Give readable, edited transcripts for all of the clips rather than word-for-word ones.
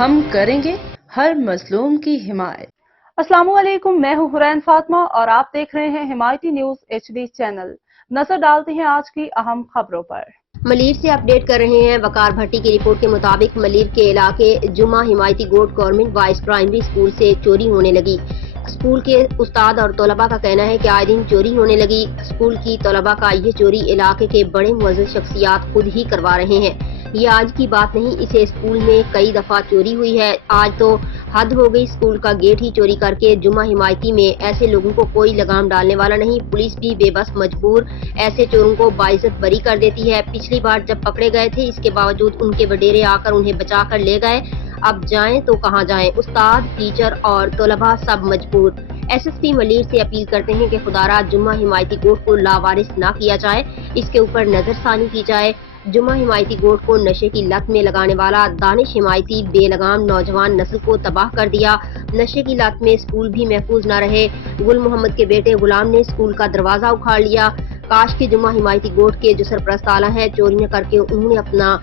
ہم کریں گے ہر مظلوم کی حمایت۔ السلام علیکم، میں ہوں حرین فاطمہ اور آپ دیکھ رہے ہیں حمایتی نیوز HD چینل۔ نظر ڈالتے ہیں آج کی اہم خبروں پر۔ ملیر سے اپ ڈیٹ کر رہے ہیں۔ وقار بھٹی کی رپورٹ کے مطابق ملیر کے علاقے جمعہ حمایتی گوٹ گورنمنٹ وائس پرائمری اسکول سے چوری ہونے لگی۔ اسکول کے استاد اور طلباء کا کہنا ہے کہ آئے دن چوری ہونے لگی۔ اسکول کی طلباء کا یہ چوری علاقے کے بڑے معزز شخصیات خود ہی کروا رہے ہیں۔ یہ آج کی بات نہیں، اسے اسکول میں کئی دفعہ چوری ہوئی ہے۔ آج تو حد ہو گئی، اسکول کا گیٹ ہی چوری کر کے جمعہ حمایتی میں ایسے لوگوں کو کوئی لگام ڈالنے والا نہیں۔ پولیس بھی بے بس مجبور ایسے چوروں کو باعزت بری کر دیتی ہے۔ پچھلی بار جب پکڑے گئے تھے، اس کے باوجود ان کے وڈیرے آ کر انہیں بچا کر لے گئے۔ اب جائیں تو کہاں جائیں، استاد، ٹیچر اور طلباء سب مجبور۔ SSP ملیر سے اپیل کرتے ہیں کہ خدا را جمعہ حمایتی گوٹ کو لاوارث نہ کیا جائے، اس کے اوپر نظر ثانی کی جائے۔ جمعہ حمایتی گوٹ کو نشے کی لت میں لگانے والا دانش حمایتی بے لگام نوجوان نسل کو تباہ کر دیا۔ نشے کی لت میں اسکول بھی محفوظ نہ رہے۔ گل محمد کے بیٹے غلام نے اسکول کا دروازہ اکھاڑ لیا۔ کاش کے جمعہ حمایتی گوٹ کے جو سرپرست اعلیٰ ہیں، چوریاں کر کے انہوں نے اپنا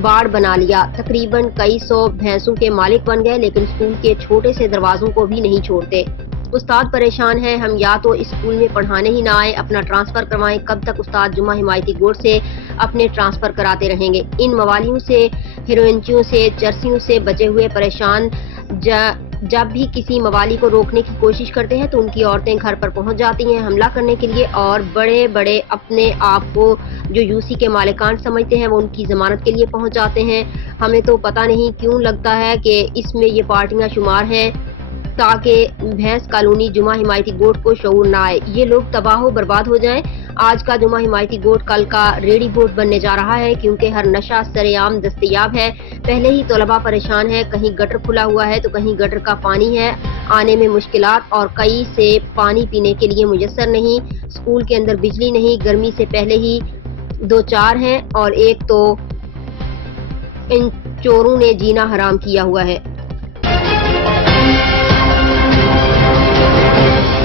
باڑ بنا لیا۔ تقریباً کئی سو بھینسوں کے مالک بن گئے، لیکن اسکول کے چھوٹے سے دروازوں کو بھی نہیں چھوڑتے۔ استاد پریشان ہیں، ہم یا تو اسکول میں پڑھانے ہی نہ آئے، اپنا ٹرانسفر کروائیں۔ کب تک استاد جمعہ حمایتی گوٹ سے اپنے ٹرانسفر کراتے رہیں گے؟ ان موالیوں سے، ہیروئنچیوں سے، چرسیوں سے بچے ہوئے پریشان جب بھی کسی موالی کو روکنے کی کوشش کرتے ہیں تو ان کی عورتیں گھر پر پہنچ جاتی ہیں حملہ کرنے کے لیے، اور بڑے بڑے اپنے آپ کو جو UC کے مالکان سمجھتے ہیں وہ ان کی ضمانت کے لیے پہنچ جاتے ہیں۔ ہمیں تو پتہ نہیں کیوں لگتا ہے کہ اس میں یہ پارٹیاں شمار ہیں تاکہ بھینس کالونی جمعہ حمایتی گوٹ کو شعور نہ آئے، یہ لوگ تباہ و برباد ہو جائیں۔ آج کا جمعہ حمایتی گوٹ کل کا ریڑی بوٹ بننے جا رہا ہے، کیونکہ ہر نشہ سرے عام دستیاب ہے۔ پہلے ہی طلباء پریشان ہے، کہیں گٹر کھلا ہوا ہے تو کہیں گٹر کا پانی ہے، آنے میں مشکلات، اور کئی سے پانی پینے کے لیے میسر نہیں۔ اسکول کے اندر بجلی نہیں، گرمی سے پہلے ہی 2 4 ہیں، اور ایک تو ان چوروں نے جینا حرام کیا ہوا ہے۔